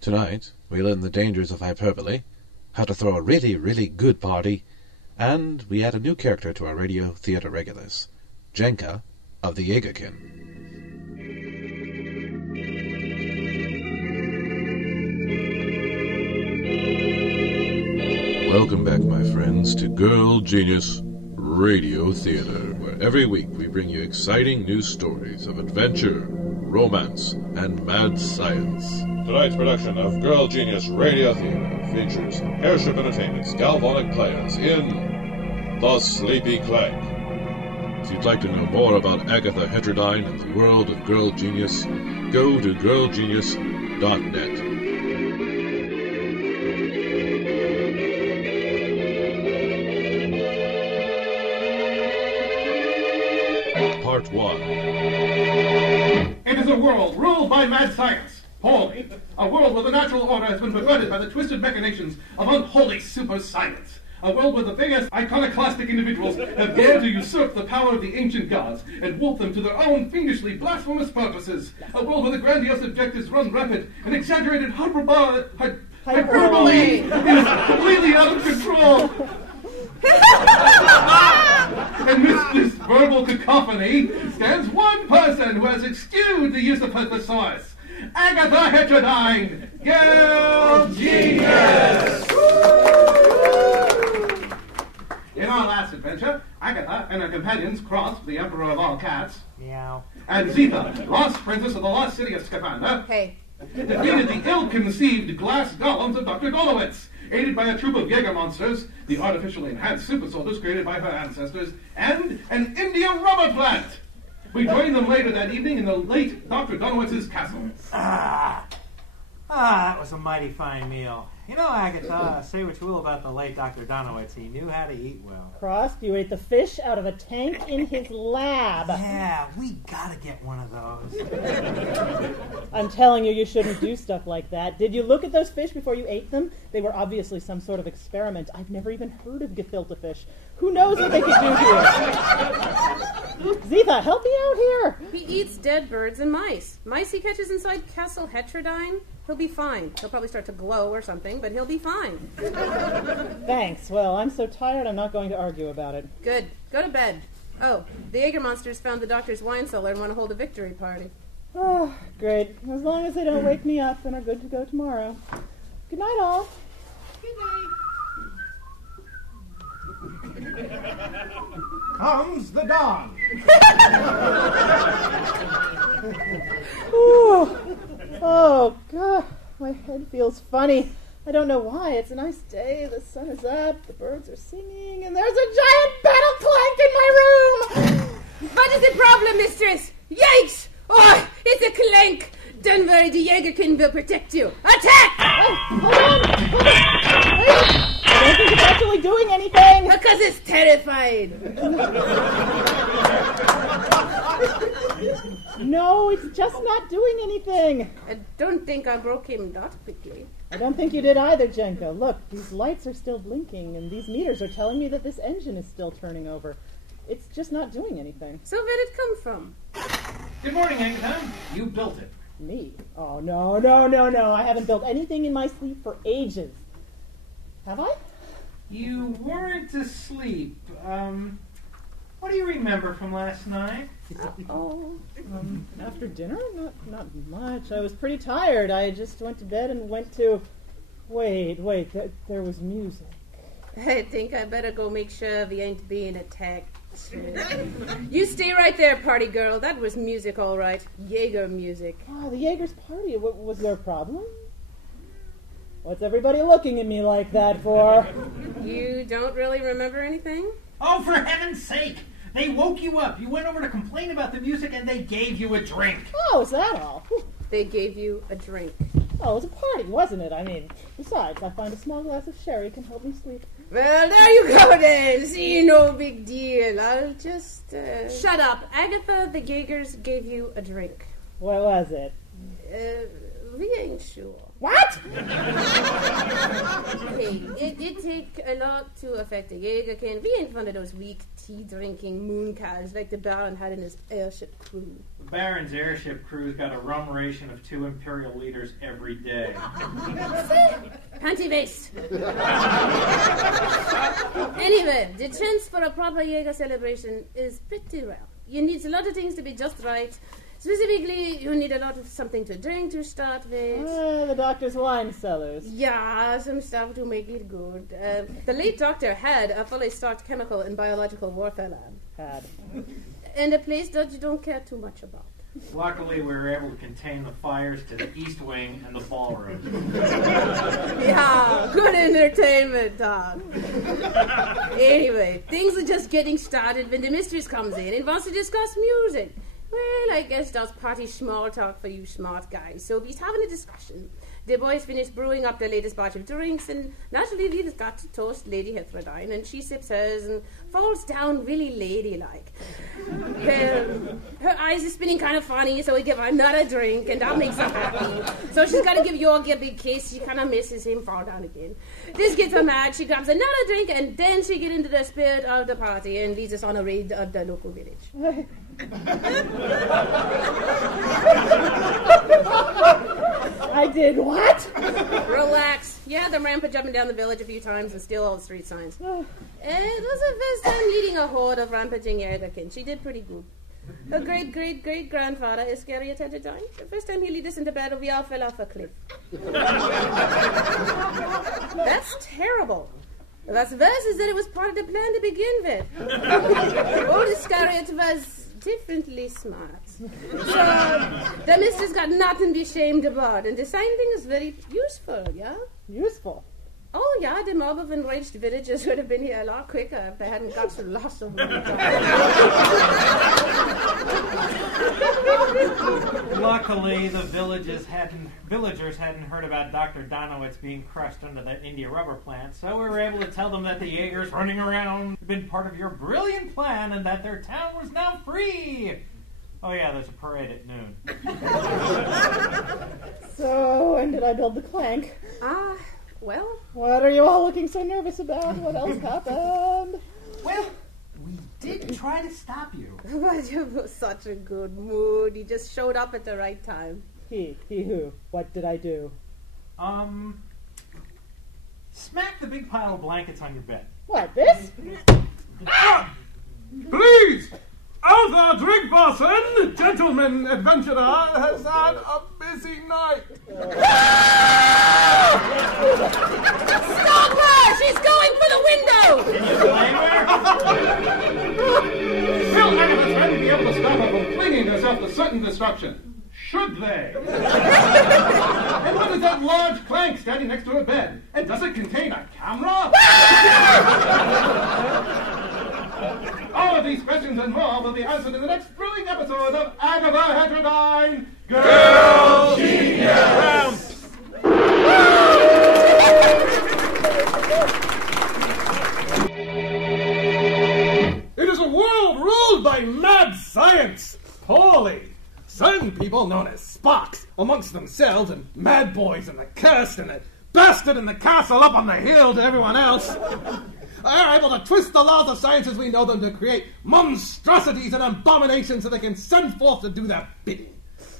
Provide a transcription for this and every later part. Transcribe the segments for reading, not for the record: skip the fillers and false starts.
Tonight, we learn the dangers of hyperbole, how to throw a really, really good party, and we add a new character to our radio theater regulars, Jenka of the Jägerkin. Welcome back, my friends, to Girl Genius Radio Theater, where every week we bring you exciting new stories of adventure, romance, and mad science. Tonight's production of Girl Genius Radio Theater features Airship Entertainment's Galvanic Players in The Sleepy Clank. If you'd like to know more about Agatha Heterodyne and the world of Girl Genius, go to girlgenius.net. Part 1. It is a world ruled by mad science. Holy. A world where the natural order has been perverted by the twisted machinations of unholy super science. A world where the biggest iconoclastic individuals have dared to usurp the power of the ancient gods and warp them to their own fiendishly blasphemous purposes. A world where the grandiose objectives run rapid and exaggerated hyperbole is completely out of control. Amidst this verbal cacophony stands one person who has eschewed the use of her thesaurus. Agatha Heterodyne, Girl Genius! In our last adventure, Agatha and her companions crossed the Emperor of all cats. Meow. And Zitha, lost princess of the lost city of Scamander, Hey. defeated the ill-conceived glass golems of Dr. Dolowitz, aided by a troop of Jaeger monsters, the artificially enhanced super soldiers created by her ancestors, and an India rubber plant. We joined them later that evening in the late Dr. Donowitz's castle. That was a mighty fine meal. You know, Agatha, say what you will about the late Dr. Donowitz, he knew how to eat well. Frost, you ate the fish out of a tank in his lab. Yeah, we gotta get one of those. I'm telling you, you shouldn't do stuff like that. Did you look at those fish before you ate them? They were obviously some sort of experiment. I've never even heard of gefilte fish. Who knows what they could do here? Zitha, help me out here. He eats dead birds and mice. Mice he catches inside Castle Heterodyne. He'll be fine. He'll probably start to glow or something, but he'll be fine. Thanks. Well, I'm so tired I'm not going to argue about it. Good. Go to bed. Oh, the Jaeger monsters found the doctor's wine cellar and want to hold a victory party. Oh, great. As long as they don't wake me up and are good to go tomorrow. Good night, all. Good night. Comes the dawn. Ooh. Oh, God. My head feels funny. I don't know why. It's a nice day. The sun is up. The birds are singing. And there's a giant battle clank in my room. What is the problem, mistress? Yikes! Oh, it's a clank. Don't worry, the Jägerkin will protect you. Attack! Oh, hold on. I don't think it's actually doing anything. Because it's terrified. No, it's just not doing anything. I don't think I broke him that quickly. I don't think you did either, Jenko. Look, these lights are still blinking, and these meters are telling me that this engine is still turning over. It's just not doing anything. So where'd it come from? Good morning, Agatha. You built it. Me? Oh, no. I haven't built anything in my sleep for ages. Have I? You weren't asleep. What do you remember from last night? After dinner? Not much. I was pretty tired. I just went to bed and went to... Wait, there was music. I think I better go make sure we ain't being attacked. You stay right there, party girl. That was music, all right. Jaeger music. Oh, the Jaeger's party. Was there a problem? What's everybody looking at me like that for? You don't really remember anything? Oh, for heaven's sake! They woke you up. You went over to complain about the music and they gave you a drink. Oh, is that all? They gave you a drink. Oh, it was a party, wasn't it? I mean, besides, I find a small glass of sherry can help me sleep. Well, there you go then. See, no big deal. I'll just... Shut up. Agatha, the Jaegers gave you a drink. What was it? We ain't sure. What? Hey, it take a lot to affect a Jägerkind. We ain't one of those weak tea-drinking moon cows like the Baron had in his airship crew. The Baron's airship crew's got a rum ration of 2 imperial liters every day. Panty vase. Anyway, the chance for a proper Jäger celebration is pretty rare. You need a lot of things to be just right. Specifically, you need a lot of something to drink to start with. The doctor's wine cellars. Yeah, some stuff to make it good. The late doctor had a fully stocked chemical and biological warfare lab. Had. And a place that you don't care too much about. Luckily, we were able to contain the fires to the east wing and the ballroom. Yeah, good entertainment, Doc. Anyway, things are just getting started when the mistress comes in and wants to discuss music. Well, I guess that's party small talk for you smart guys. So he's having a discussion. The boys finished brewing up their latest batch of drinks, and naturally we've got to toast Lady Heterodyne, and she sips hers and falls down really ladylike. Her eyes are spinning kind of funny, so we give her another drink, and that makes her happy. So she's got to give Yorgi a big kiss. She kind of misses him, fall down again. This gets her mad. She grabs another drink, and then she gets into the spirit of the party and leads us on a raid of the local village. I did what? Relax. Yeah, the rampant jumping down the village a few times and steal all the street signs. It was her first time leading a horde of rampaging Jägerkind. She did pretty good. Her great-great-great-grandfather is scary at Heterodyne. The first time he led us into battle, we all fell off a cliff. That's terrible. That's worse is that it was part of the plan to begin with. Old Iscariot was differently smart. So the mistress got nothing to be ashamed about, and the same thing is very useful, yeah? Useful. Oh, yeah, the mob of enraged villagers would have been here a lot quicker if they hadn't got so lost of money. Luckily, the villagers hadn't heard about Dr. Donowitz being crushed under that India rubber plant, so we were able to tell them that the Jaegers running around had been part of your brilliant plan and that their town was now free. Oh yeah, there's a parade at noon. So, when did I build the clank? Well... What are you all looking so nervous about? What else happened? Well, we did try to stop you. But you were such a good mood. You just showed up at the right time. He who? What did I do? Smack the big pile of blankets on your bed. What, this? Please! Arthur Drinkvassen, gentleman adventurer, has had a busy night. Stop her! She's going for the window! Will Agatha's men be able to stop her from flinging herself to certain destruction? Should they? And what is that large clank standing next to her bed? And does it contain a camera? All of these questions and more will be answered in the next thrilling episode of Agatha Heterodyne, Girl Genius! It is a world ruled by mad science. Poorly. Certain people, known as Sparks, amongst themselves, and mad boys and the cursed, and the bastard in the castle up on the hill to everyone else, are able to twist the laws of science as we know them to create monstrosities and abominations so they can send forth to do their bidding,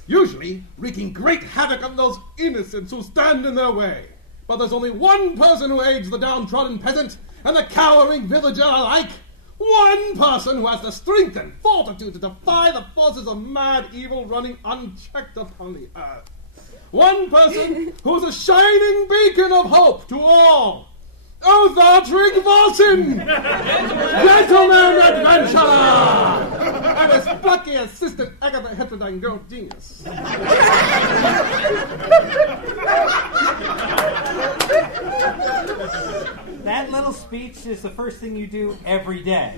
usually wreaking great havoc on those innocents who stand in their way. But there's only one person who aids the downtrodden peasant and the cowering villager alike. One person who has the strength and fortitude to defy the forces of mad evil running unchecked upon the earth. One person who's a shining beacon of hope to all. Arthur Drinkvassen, gentleman adventurer, and his plucky assistant Agatha Heterodyne, Girl Genius. That little speech is the first thing you do every day.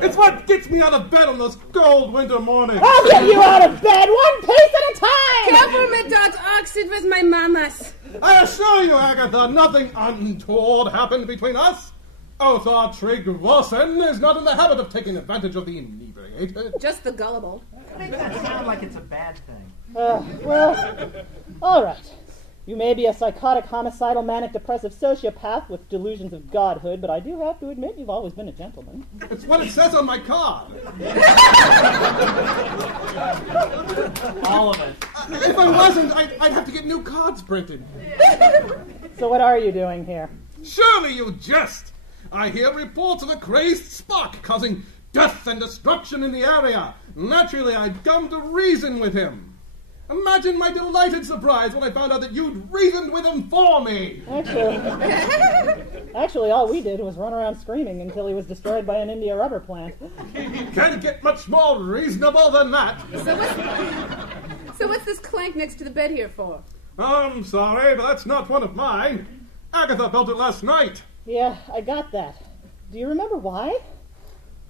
It's what gets me out of bed on those cold winter mornings. I'll get you out of bed one pace at a time! Peppermint ox, it was my mama's. I assure you, Agatha, nothing untoward happened between us. Othar Tryggvason is not in the habit of taking advantage of the inebriated. Just the gullible. Make that sound like it's a bad thing. Well, all right. You may be a psychotic, homicidal, manic, depressive sociopath with delusions of godhood, but I do have to admit you've always been a gentleman. It's what it says on my card. All of it. If I wasn't, I'd have to get new cards printed. So what are you doing here? Surely you jest! I hear reports of a crazed Spock causing death and destruction in the area. Naturally, I'd come to reason with him. Imagine my delighted surprise when I found out that you'd reasoned with him for me. Actually, all we did was run around screaming until he was destroyed by an India rubber plant. Can't get much more reasonable than that. So what's this clank next to the bed here for? I'm sorry, but that's not one of mine. Agatha built it last night. Yeah, I got that. Do you remember why?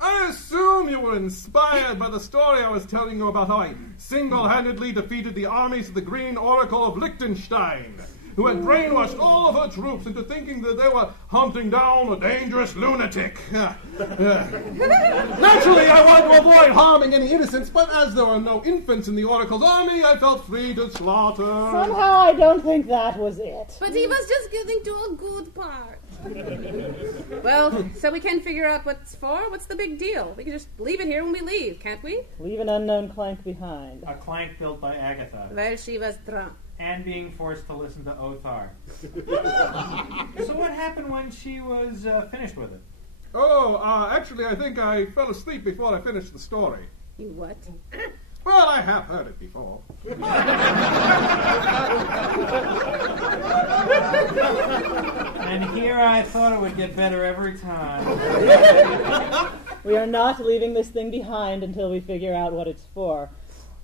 I assume you were inspired by the story I was telling you about how I single-handedly defeated the armies of the Green Oracle of Liechtenstein, who had brainwashed all of her troops into thinking that they were hunting down a dangerous lunatic. Naturally, I wanted to avoid harming any innocents, but as there were no infants in the Oracle's army, I felt free to slaughter. Somehow I don't think that was it. But he was just getting to a good part. Well, so we can figure out what's for? What's the big deal? We can just leave it here when we leave, can't we? Leave an unknown clank behind. A clank built by Agatha. Well, she was drunk. And being forced to listen to Othar. So what happened when she was finished with it? Actually, I think I fell asleep before I finished the story. You what? Well, I have heard it before. And here I thought it would get better every time. We are not leaving this thing behind until we figure out what it's for.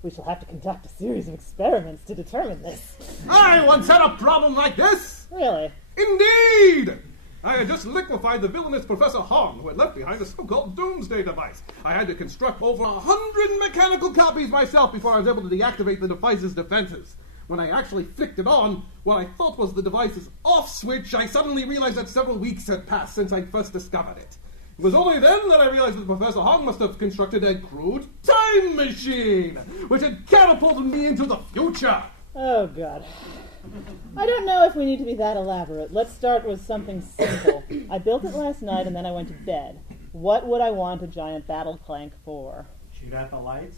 We shall have to conduct a series of experiments to determine this. I once had a problem like this. Really? Indeed! I had just liquefied the villainous Professor Hong, who had left behind a so-called doomsday device. I had to construct over 100 mechanical copies myself before I was able to deactivate the device's defenses. When I actually flicked it on, what I thought was the device's off switch, I suddenly realized that several weeks had passed since I first discovered it. It was only then that I realized that Professor Hong must have constructed a crude time machine, which had catapulted me into the future. Oh, God. I don't know if we need to be that elaborate. Let's start with something simple. I built it last night and then I went to bed. What would I want a giant battle clank for? Shoot out the lights?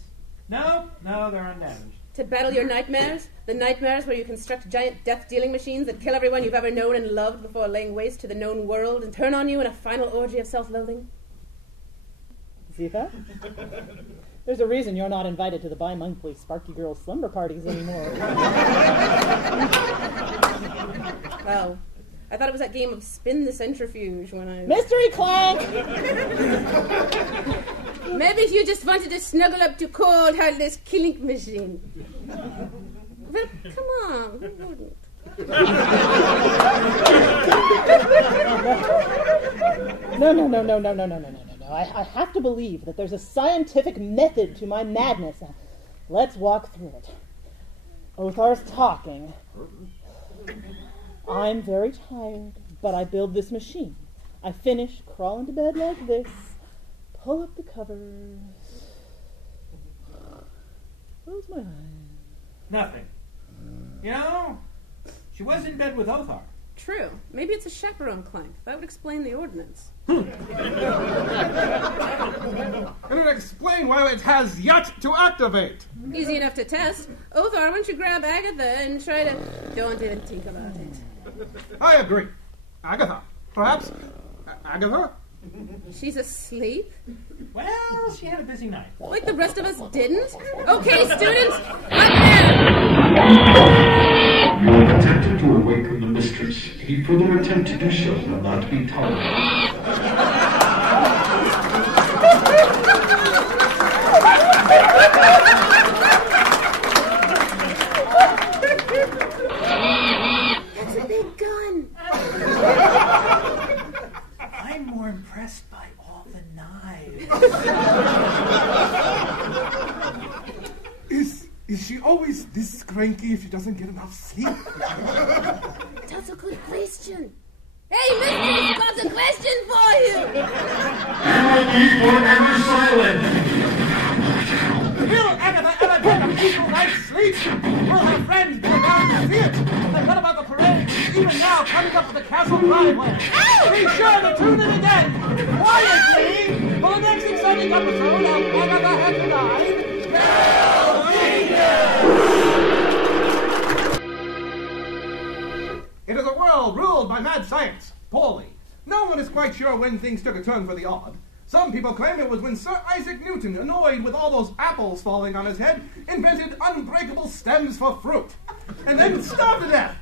No, they're undamaged. To battle your nightmares? The nightmares where you construct giant death-dealing machines that kill everyone you've ever known and loved before laying waste to the known world and turn on you in a final orgy of self-loathing? See that? There's a reason you're not invited to the bi-monthly Sparky Girls slumber parties anymore. Well, I thought it was that game of Spin the Centrifuge when I... Mystery Clank! Maybe you just wanted to snuggle up to cold, heartless killing machine. Well, come on, who wouldn't? No. I have to believe that there's a scientific method to my madness. Let's walk through it. Othar's talking. I'm very tired, but I build this machine. I finish, crawl into bed like this, pull up the covers, close my eyes. Nothing. You know, she was in bed with Othar. True. Maybe it's a chaperone clank. That would explain the ordinance. And it would explain why it has yet to activate. Easy enough to test. Othar, why don't you grab Agatha and try to... Don't even think about it. I agree. Agatha. Perhaps. Agatha? She's asleep? Well, she had a busy night. Like the rest of us didn't? Okay, students, up there! You have attempted to awaken the mistress. Any further attempt to do so will not be tolerated. That's a big gun. I'm more impressed by all the knives. Is she always this cranky if she doesn't get enough sleep? That's a good question. Hey, mistress, got a question for you. You will be forever silent. Will Agatha ever get a peaceful night's sleep? Will her friends be around to see it? And what about the parade, even now coming up the castle driveway? Be sure to tune in again, quietly, for the next exciting episode of Agatha Entertainment. It is a world ruled by mad science, poorly. No one is quite sure when things took a turn for the odd. Some people claim it was when Sir Isaac Newton, annoyed with all those apples falling on his head, invented unbreakable stems for fruit, and then starved to death.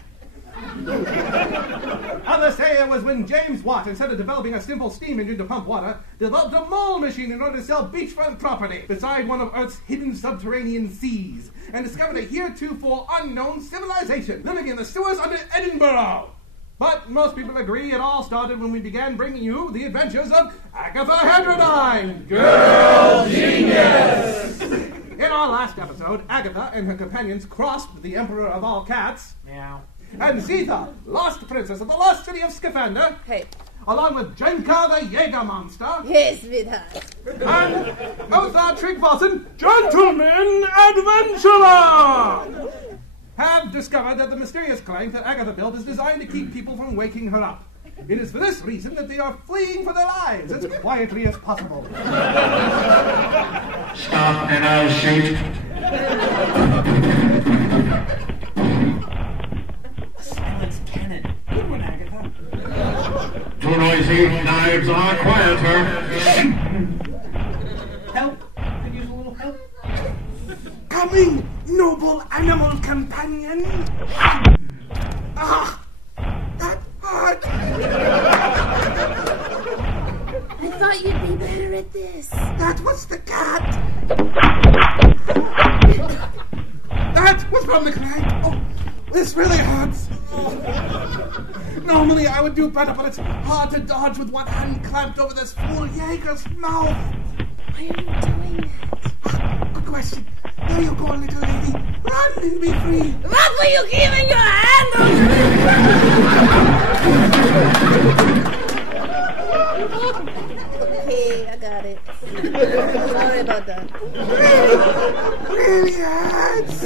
Others say it was when James Watt, instead of developing a simple steam engine to pump water, developed a mole machine in order to sell beachfront property beside one of Earth's hidden subterranean seas, and discovered a heretofore unknown civilization living in the sewers under Edinburgh. But most people agree it all started when we began bringing you the adventures of Agatha Heterodyne, Girl Genius! In our last episode, Agatha and her companions crossed the Emperor of all cats, Meow. and Zitha, lost princess of the lost city of Scafander, Hey. along with Jenka the Jaeger monster, Yes, sweetheart. and Othar Tryggvason, gentleman adventurer, have discovered that the mysterious clank that Agatha built is designed to keep people from waking her up. It is for this reason that they are fleeing for their lives as quietly as possible. Stop and I'll shoot. Silence cannon. Good one, Agatha. Too noisy. Knives are quieter. Help. Could use a little help. Coming, noble animal companion. Ah, that hurt. I thought you'd be better at this. That was the cat. That was from the clank. Oh, this really hurts. Oh. Normally I would do better, but it's hard to dodge with one hand clamped over this fool Jaeger's mouth. Why are you doing that? Good question. There you go, little lady. Run and be free. What were you keeping your hand on? Okay, I got it. Sorry about that. Really hurts.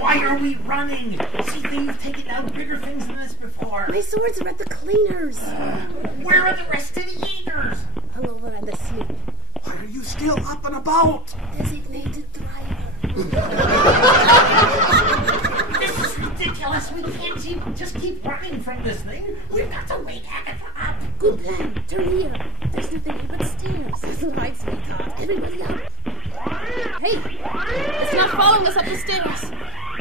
Why are we running? See, they've taken out bigger things than this before. My swords are at the cleaners. Where are the rest of the Jaegers? Hung over and asleep. Why are you still up and about? Designated driver. This is ridiculous. We can't just keep running from this thing. We've got to wake Agatha up. Good plan. Turn here. There's nothing here but stairs. That's right, sweetheart. Everybody up. Hey, it's not following us up the stairs.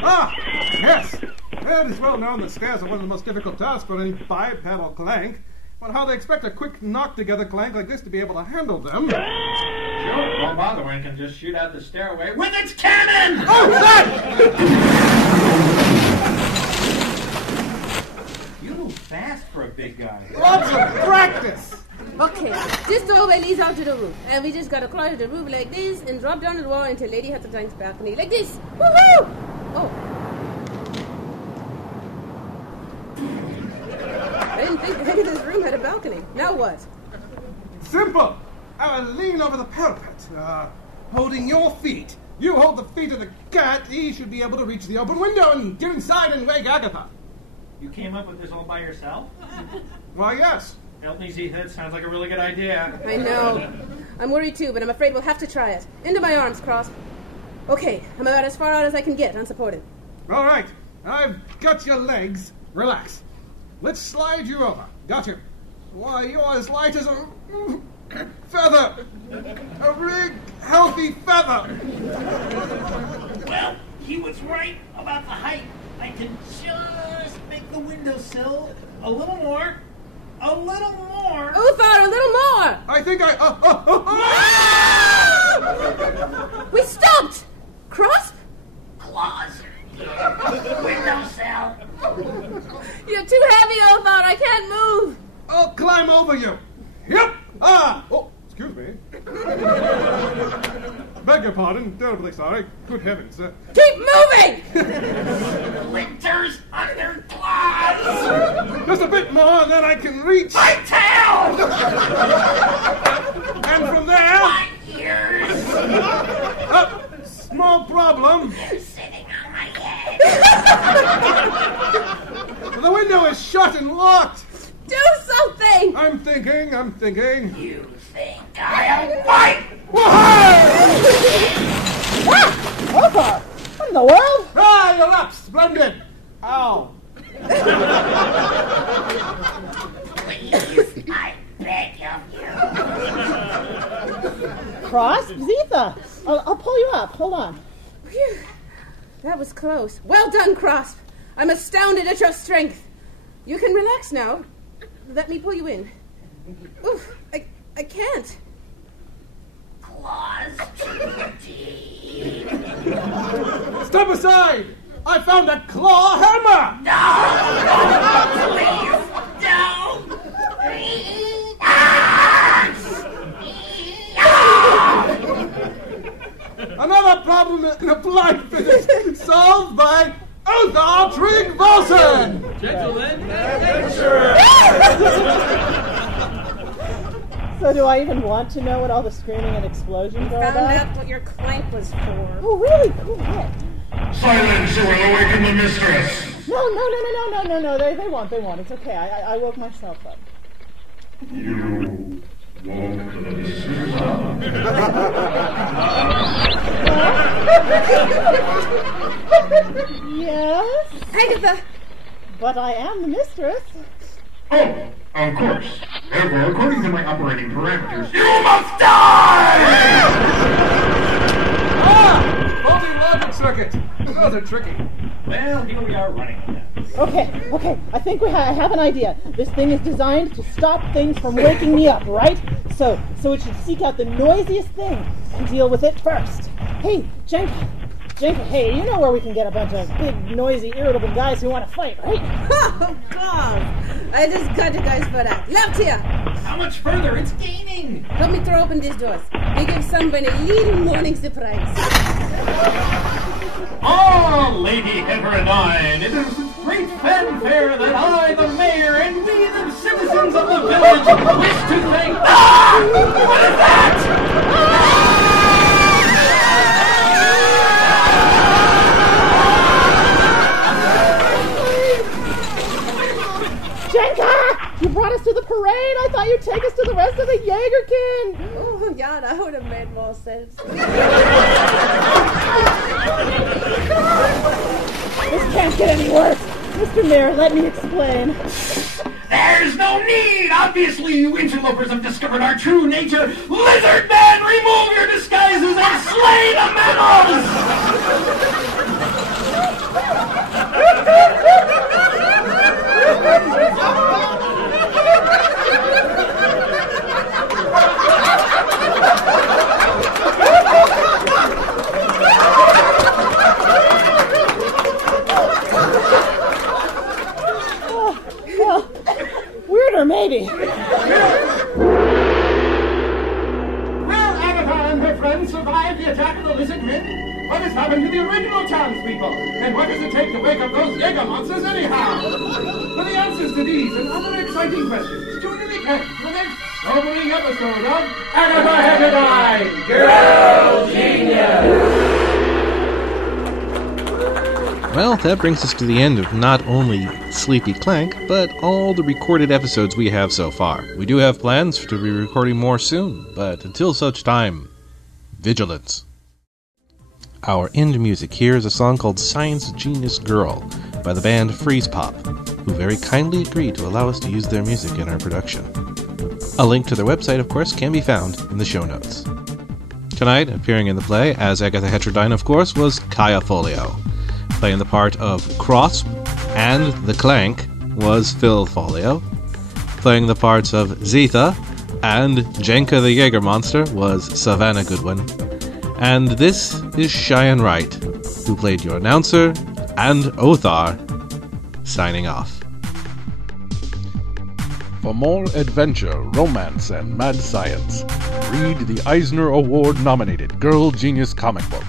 Ah, yes. It is well known that stairs are one of the most difficult tasks for any bipedal clank. But how they expect a quick knock-together clank like this to be able to handle them? Sure, won't bother when it can just shoot out the stairway with its cannon! Oh, that! You move fast for a big guy. Lots of practice! Okay, this doorway leads out to the roof. And we just gotta climb to the roof like this and drop down the wall into Lady Heterodyne's balcony. Like this. Woohoo! Oh. I didn't think maybe this room had a balcony. Now what? Simple. I will lean over the parapet, holding your feet. You hold the feet of the cat. He should be able to reach the open window and get inside and wake Agatha. You came up with this all by yourself? Why, yes. Help me, Z-Hit. Sounds like a really good idea. I know. I'm worried too, but I'm afraid we'll have to try it. Into my arms, Cross. Okay, I'm about as far out as I can get, unsupported. All right. I've got your legs. Relax. Let's slide you over. Got you. Why, you're as light as a feather. A big, healthy feather. Well, he was right about the height. I can just make the windowsill a little more. A little more. Uthar, a little more! I think We stopped! Cross? Claws. Windowsill. You're too heavy, Uthar. I can't move. I'll climb over you. Yep. Ah. Oh, excuse me. Beg your pardon. Terribly sorry. Good heavens. Keep moving! Winter's undercloth. Just a bit more, then I can reach. My tail! And from there... My ears! Small problem. They're sitting on my head. The window is shut and locked. Do something! I'm thinking. You think I'll fight? Othar! What in the world? Ah, you're up. Splendid. Oh. Please, I beg of you. Cross? Zitha! I'll pull you up. Hold on. Phew. That was close. Well done, Crosp. I'm astounded at your strength. You can relax now. Let me pull you in. Oof, I can't. Claws too deep. Step aside. I found a claw hammer. Please, don't. Another problem in the blind physics solved by Othar Tryggvason. Gentlemen, adventure! So do I even want to know what all the screaming and explosions are Found about? out what your clank was for. Oh, really? Cool. What? Silence, or I'll awaken the mistress. No. They won't. It's okay. I woke myself up. You woke the mistress Yes, Agatha! but I am the mistress. Oh, of course. Therefore, according to my operating parameters, You must die! Faulty logic circuit. Those are tricky. Well, here we are running with that. Okay. I think I have an idea. This thing is designed to stop things from waking me up, right? So it should seek out the noisiest thing and deal with it first. Hey, Jenka, hey, you know where we can get a bunch of big, noisy, irritable guys who want to fight, right? Oh, God! I just got you guys for that. Left here! How much further? It's gaining! Help me throw open these doors. We give somebody a little morning surprise. Oh, Lady Heterodine, it is with great fanfare that I, the mayor, and we, the citizens of the village, wish to thank... Ah! What is that? Jenka! You brought us to the parade! I thought you'd take us to the rest of the Jägerkin! Oh, yeah, that would have made more sense. This can't get any worse! Mr. Mayor, let me explain. There's no need! Obviously, you interlopers have discovered our true nature! Lizard Man, remove your disguises and slay the metals! Well, weirder maybe. Will Agatha and her friends survive the attack of the lizard men? What has happened to the original townspeople? And what does it take to wake up those Jaeger monsters anyhow? For the answers to these and other exciting questions, tune in again for the next sobering episode of Agatha Heterodine, Girl Genius! Well, that brings us to the end of not only Sleepy Clank, but all the recorded episodes we have so far. We do have plans to be recording more soon, but until such time, vigilance. Our end music here is a song called Science Genius Girl by the band Freeze Pop, who very kindly agreed to allow us to use their music in our production. A link to their website, of course, can be found in the show notes. Tonight, appearing in the play as Agatha Heterodine, of course, was Kaya Foglio. Playing the part of Crosp and the Clank was Phil Foglio. Playing the parts of Zitha and Jenka the Jaeger Monster was Savannah Goodwin. And this is Cheyenne Wright, who played your announcer, and Othar, signing off. For more adventure, romance, and mad science, read the Eisner Award-nominated Girl Genius comic book.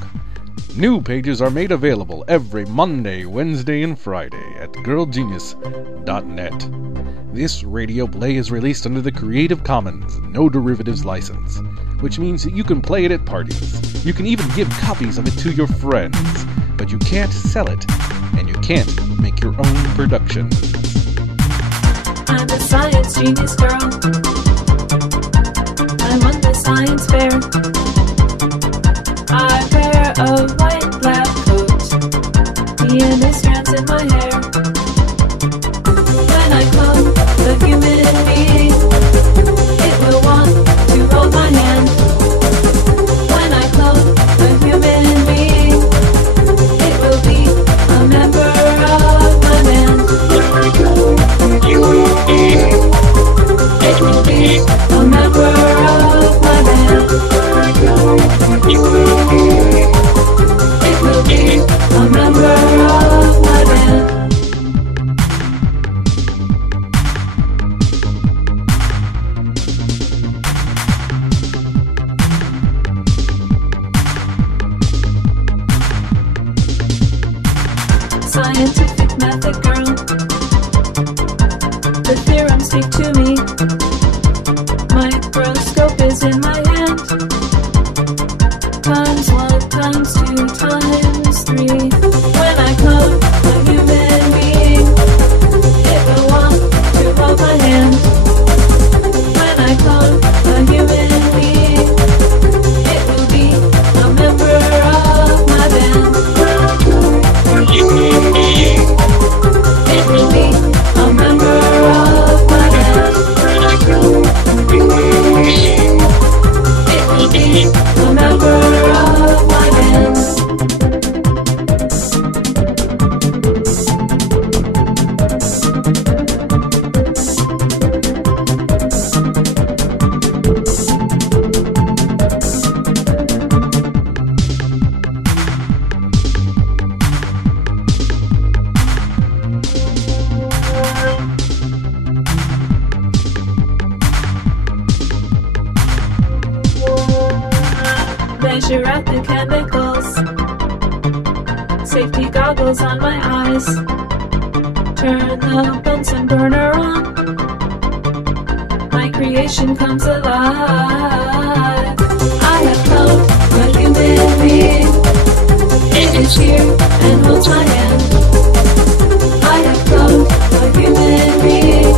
New pages are made available every Monday, Wednesday, and Friday at girlgenius.net. This radio play is released under the Creative Commons No Derivatives license, which means that you can play it at parties. You can even give copies of it to your friends, but you can't sell it, and you can't make your own productions. I'm a science genius girl. I won the science fair. I wear a white lab coat, DNA strands in my hair. When I clone a human being, it will want to hold my hand. When I clone a human being, it will be a member of my band. It will be a member of my band. It will be a member of my band. Scientific method girl. The theorems speak to me. Microscope is in my hand. Times 1, times 2, times 3. When I clone a human being, it will want to hold my hand. When I clone a human being, it will be a member of my band. It will be a member of my band. It will be a member of my band. Measure out the chemicals. Safety goggles on my eyes. Turn the Bunsen burner on. My creation comes alive. I have cloned a human being. It is here and holds my hand. I have cloned a human being.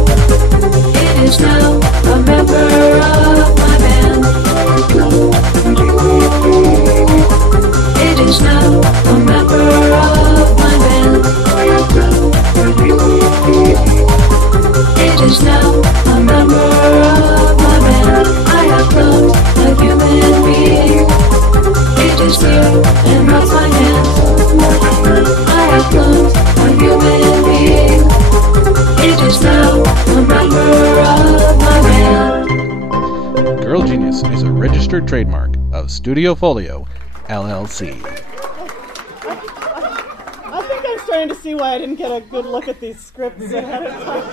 It is now a member of my band. It is now a member of my band. It is now a member of my band. I have cloned a human being. It is here and holds my hand. I have cloned a human being. It is now a member of my band. Girl Genius is a registered trademark of Studio Foglio, LLC. I think I'm starting to see why I didn't get a good look at these scripts ahead of time.